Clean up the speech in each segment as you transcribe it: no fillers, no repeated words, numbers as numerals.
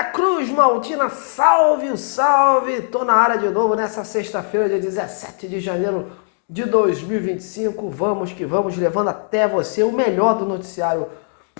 Galera, Cruz Maltina, salve, salve! Tô na área de novo nessa sexta-feira, dia 17 de janeiro de 2025. Vamos que vamos, levando até você o melhor do noticiário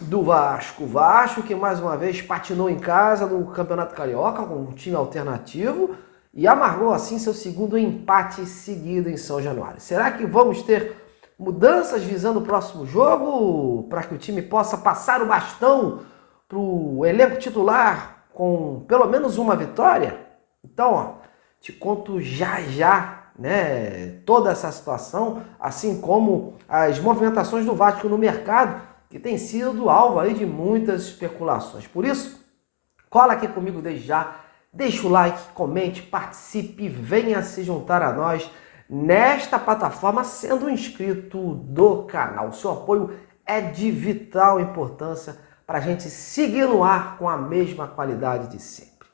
do Vasco. Vasco que mais uma vez patinou em casa no Campeonato Carioca com um time alternativo e amargou assim seu segundo empate seguido em São Januário. Será que vamos ter mudanças visando o próximo jogo para que o time possa passar o bastão para o elenco titular com pelo menos uma vitória? Então, ó, te conto já, né, toda essa situação, assim como as movimentações do Vasco no mercado, que tem sido alvo aí de muitas especulações. Por isso, cola aqui comigo desde já, deixa o like, comente, participe, venha se juntar a nós nesta plataforma sendo um inscrito do canal. O seu apoio é de vital importância para a gente seguir no ar com a mesma qualidade de sempre.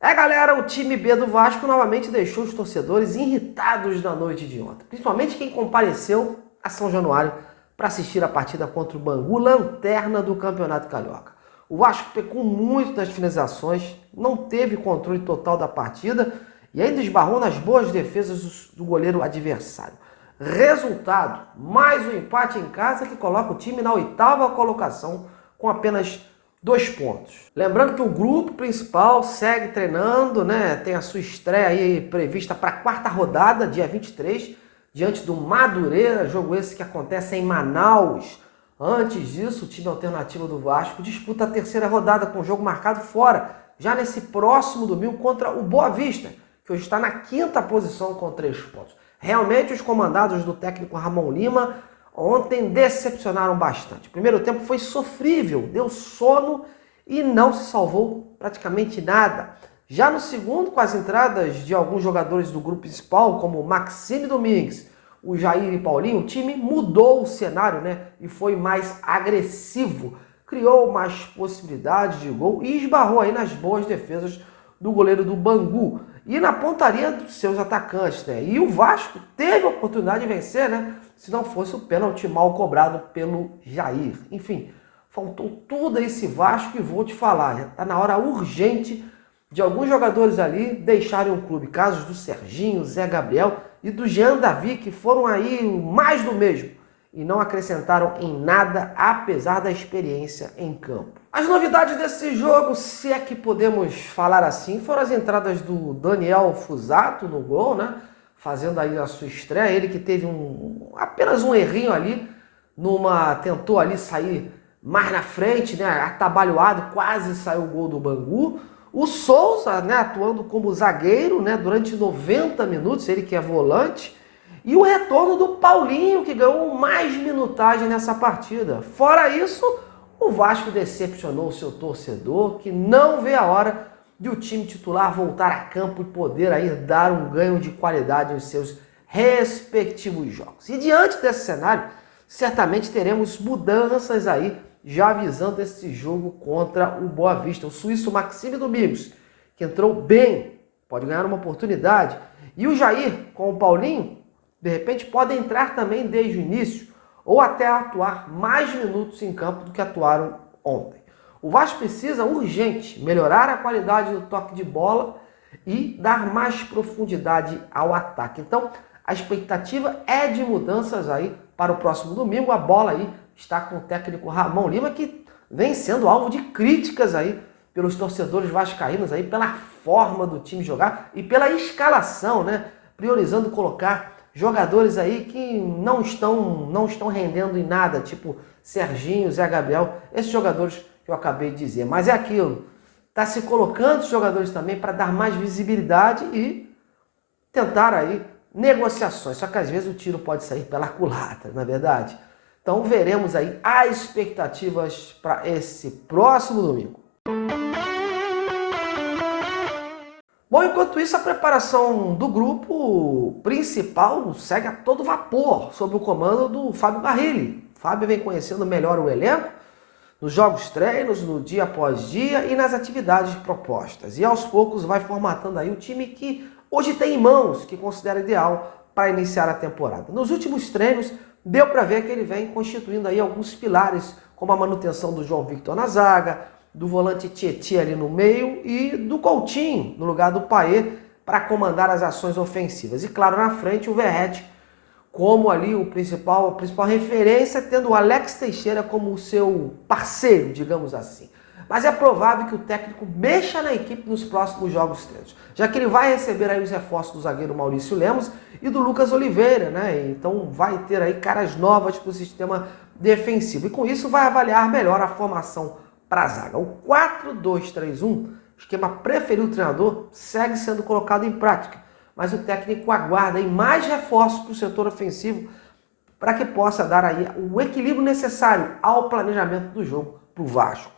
Galera, o time B do Vasco novamente deixou os torcedores irritados na noite de ontem, principalmente quem compareceu a São Januário para assistir a partida contra o Bangu, lanterna do Campeonato Carioca. O Vasco pecou muito nas finalizações, não teve controle total da partida e ainda esbarrou nas boas defesas do goleiro adversário. Resultado, mais um empate em casa que coloca o time na 8ª colocação com apenas 2 pontos. Lembrando que o grupo principal segue treinando, né? Tem a sua estreia aí prevista para a 4ª rodada, dia 23, diante do Madureira, jogo esse que acontece em Manaus. Antes disso, o time alternativo do Vasco disputa a 3ª rodada com o jogo marcado fora, já nesse próximo domingo contra o Boa Vista, que hoje está na 5ª posição com 3 pontos. Realmente os comandados do técnico Ramon Lima ontem decepcionaram bastante. O primeiro tempo foi sofrível, deu sono e não se salvou praticamente nada. Já no segundo, com as entradas de alguns jogadores do grupo principal, como Maxime Domingues, o Jair e Paulinho, o time mudou o cenário, né? E foi mais agressivo, criou mais possibilidades de gol e esbarrou aí nas boas defesas do goleiro do Bangu e na pontaria dos seus atacantes, né? E o Vasco teve a oportunidade de vencer, né? Se não fosse o pênalti mal cobrado pelo Jair. Enfim, faltou tudo a esse Vasco e vou te falar, já está na hora urgente de alguns jogadores ali deixarem o clube. Casos do Serginho, Zé Gabriel e do Jean Davi, que foram aí mais do mesmo e não acrescentaram em nada, apesar da experiência em campo. As novidades desse jogo, se é que podemos falar assim, foram as entradas do Daniel Fusato no gol, né? Fazendo aí a sua estreia, ele que teve apenas um errinho ali, tentou ali sair mais na frente, né? Atabalhoado, quase saiu o gol do Bangu. O Souza, né, atuando como zagueiro, né, durante 90 minutos, ele que é volante. E o retorno do Paulinho, que ganhou mais minutagem nessa partida. Fora isso, o Vasco decepcionou o seu torcedor, que não vê a hora de o time titular voltar a campo e poder aí dar um ganho de qualidade nos seus respectivos jogos. E diante desse cenário, certamente teremos mudanças aí, já visando esse jogo contra o Boa Vista. O suíço Maxime Domingues, que entrou bem, pode ganhar uma oportunidade. E o Jair, com o Paulinho, de repente pode entrar também desde o início, ou até atuar mais minutos em campo do que atuaram ontem. O Vasco precisa, urgente, melhorar a qualidade do toque de bola e dar mais profundidade ao ataque. Então, a expectativa é de mudanças aí para o próximo domingo. A bola aí está com o técnico Ramon Lima, que vem sendo alvo de críticas aí pelos torcedores vascaínos aí, pela forma do time jogar e pela escalação, né? Priorizando colocar jogadores aí que não estão rendendo em nada, tipo Serginho, Zé Gabriel, esses jogadores que eu acabei de dizer. Mas é aquilo, está se colocando os jogadores também para dar mais visibilidade e tentar aí negociações. Só que às vezes o tiro pode sair pela culatra, não é verdade? Então veremos aí as expectativas para esse próximo domingo. Bom, enquanto isso, a preparação do grupo principal segue a todo vapor, sob o comando do Fábio Barilli. O Fábio vem conhecendo melhor o elenco, nos jogos treinos, no dia após dia e nas atividades propostas. E aos poucos vai formatando aí o time que hoje tem em mãos, que considera ideal para iniciar a temporada. Nos últimos treinos, deu para ver que ele vem constituindo aí alguns pilares, como a manutenção do João Victor na zaga, do volante Tietê ali no meio e do Coutinho no lugar do Payet para comandar as ações ofensivas. E claro, na frente o Verratti como ali a principal referência, tendo o Alex Teixeira como o seu parceiro, digamos assim. Mas é provável que o técnico mexa na equipe nos próximos jogos treinos, já que ele vai receber aí os reforços do zagueiro Maurício Lemos e do Lucas Oliveira, né? Então vai ter aí caras novas para o sistema defensivo. E com isso vai avaliar melhor a formação para a zaga. O 4-2-3-1, esquema preferido do treinador, segue sendo colocado em prática. Mas o técnico aguarda aí mais reforços para o setor ofensivo para que possa dar aí o equilíbrio necessário ao planejamento do jogo para o Vasco.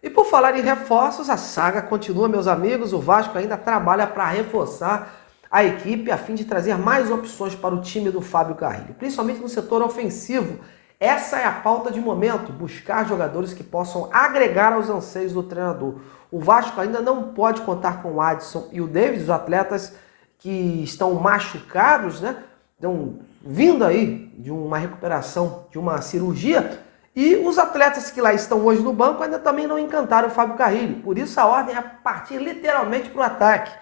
E por falar em reforços, a saga continua, meus amigos. O Vasco ainda trabalha para reforçar a equipe a fim de trazer mais opções para o time do Fábio Carrilho, principalmente no setor ofensivo. Essa é a pauta de momento, buscar jogadores que possam agregar aos anseios do treinador. O Vasco ainda não pode contar com o Adson e o David, os atletas que estão machucados, né? Estão vindo aí de uma recuperação, de uma cirurgia. E os atletas que lá estão hoje no banco ainda também não encantaram o Fábio Carrilho. Por isso a ordem é partir literalmente para o ataque.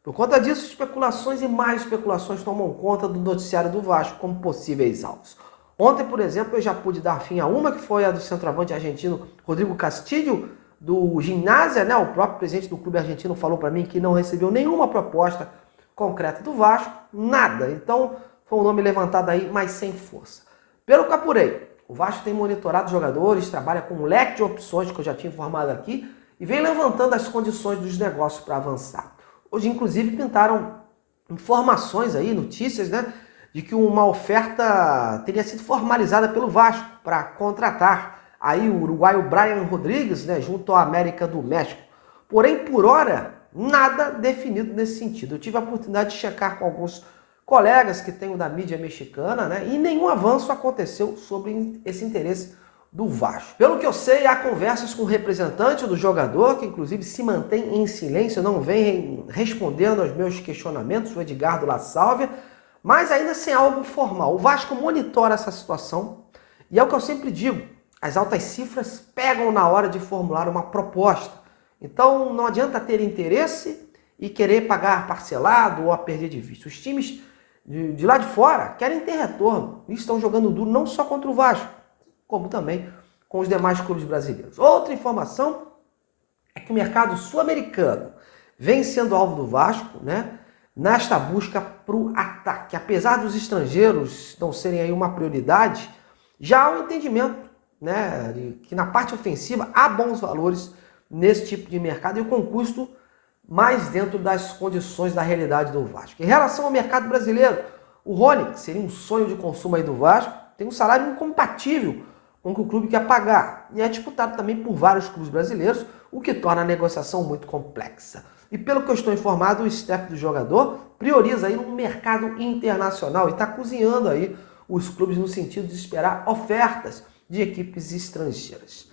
Por conta disso, especulações e mais especulações tomam conta do noticiário do Vasco como possíveis alvos. Ontem, por exemplo, eu já pude dar fim a uma, que foi a do centroavante argentino Rodrigo Castillo, do Gimnasia, né? O próprio presidente do clube argentino falou para mim que não recebeu nenhuma proposta concreta do Vasco, nada. Então, foi um nome levantado aí, mas sem força. Pelo que apurei, o Vasco tem monitorado jogadores, trabalha com um leque de opções que eu já tinha informado aqui e vem levantando as condições dos negócios para avançar. Hoje, inclusive, pintaram informações aí, notícias, né? De que uma oferta teria sido formalizada pelo Vasco para contratar aí o uruguaio Brian Rodrigues, né, junto à América do México. Porém, por hora, nada definido nesse sentido. Eu tive a oportunidade de checar com alguns colegas que tenho da mídia mexicana, né, e nenhum avanço aconteceu sobre esse interesse do Vasco. Pelo que eu sei, há conversas com o representante do jogador, que inclusive se mantém em silêncio, não vem respondendo aos meus questionamentos, o Edgardo La Sálvia, mas ainda sem algo formal. O Vasco monitora essa situação e é o que eu sempre digo, as altas cifras pegam na hora de formular uma proposta. Então não adianta ter interesse e querer pagar parcelado ou a perder de vista. Os times de lá de fora querem ter retorno e estão jogando duro não só contra o Vasco, como também com os demais clubes brasileiros. Outra informação é que o mercado sul-americano vem sendo alvo do Vasco, né? Nesta busca para o ataque. Apesar dos estrangeiros não serem aí uma prioridade, já há um entendimento, né, de que na parte ofensiva há bons valores nesse tipo de mercado e com custo mais dentro das condições da realidade do Vasco. Em relação ao mercado brasileiro, o Rony, que seria um sonho de consumo aí do Vasco, tem um salário incompatível com o que o clube quer pagar e é disputado também por vários clubes brasileiros, o que torna a negociação muito complexa. E pelo que eu estou informado, o staff do jogador prioriza aí um mercado internacional e está cozinhando aí os clubes no sentido de esperar ofertas de equipes estrangeiras.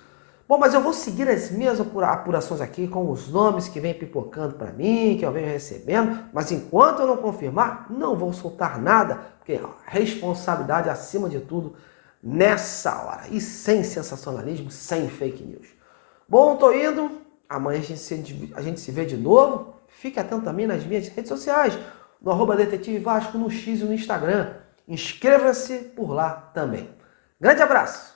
Bom, mas eu vou seguir as minhas apurações aqui com os nomes que vem pipocando para mim, que eu venho recebendo, mas enquanto eu não confirmar, não vou soltar nada, porque responsabilidade acima de tudo nessa hora. E sem sensacionalismo, sem fake news. Bom, tô indo. Amanhã a gente se vê de novo. Fique atento também nas minhas redes sociais, no @Detetive Vasco, no X e no Instagram. Inscreva-se por lá também. Grande abraço!